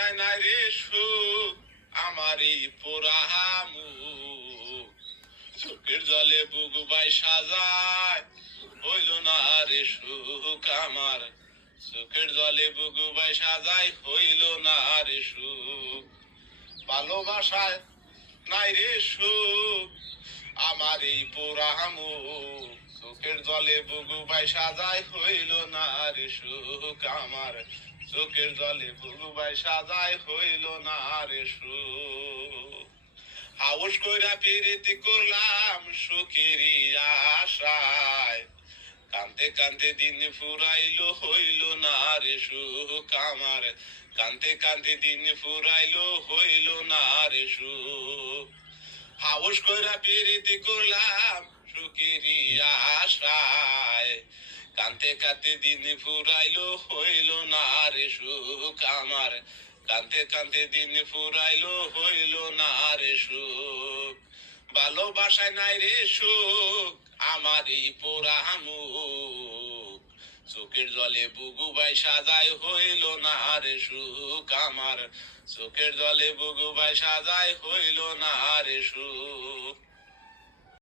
ভালোবাসায় নাই রে সুখ আমার এই পোড়াহামু চোখের জলে বুক বাই সাজায় হইল না রে সুখ আমার চোখের জলে বুক বাই সাজায় হইল না রে সুখ ভালোবাসায় নাই রে সুখ আমার এই পোড়াহামু চোখের জলে বুক বাই সাজায় হইল না রে সুখ আমার চোখের জলে বুক বাই সাজায় হইল না রে সুখ হাউস কইরা পিরিতি করলাম সুখেরই আশায় কান্তে কান্তে দিন ফুরাইলো হইল না রে সুখ আমার কান্তে কান্তে দিন ফুরাইলো হইল না রে সুখ হাউস কইরা পিরিতি করলাম সুখেরই আশায় কান্তে কান্তে দিন ফুরাইলো হইল না রে সুখ আমার কান্তে কান্তে দিন ফুরাইলো হইল না রে সুখ ভালোবাসায় নাই রে সুখ আমার এই পোড়াহামুখ চোখের জলে বুগু বাই সাজায় হইল না রে সুখ আমার চোখের জলে বুগু বাই সাজায় হইল না রে সুখ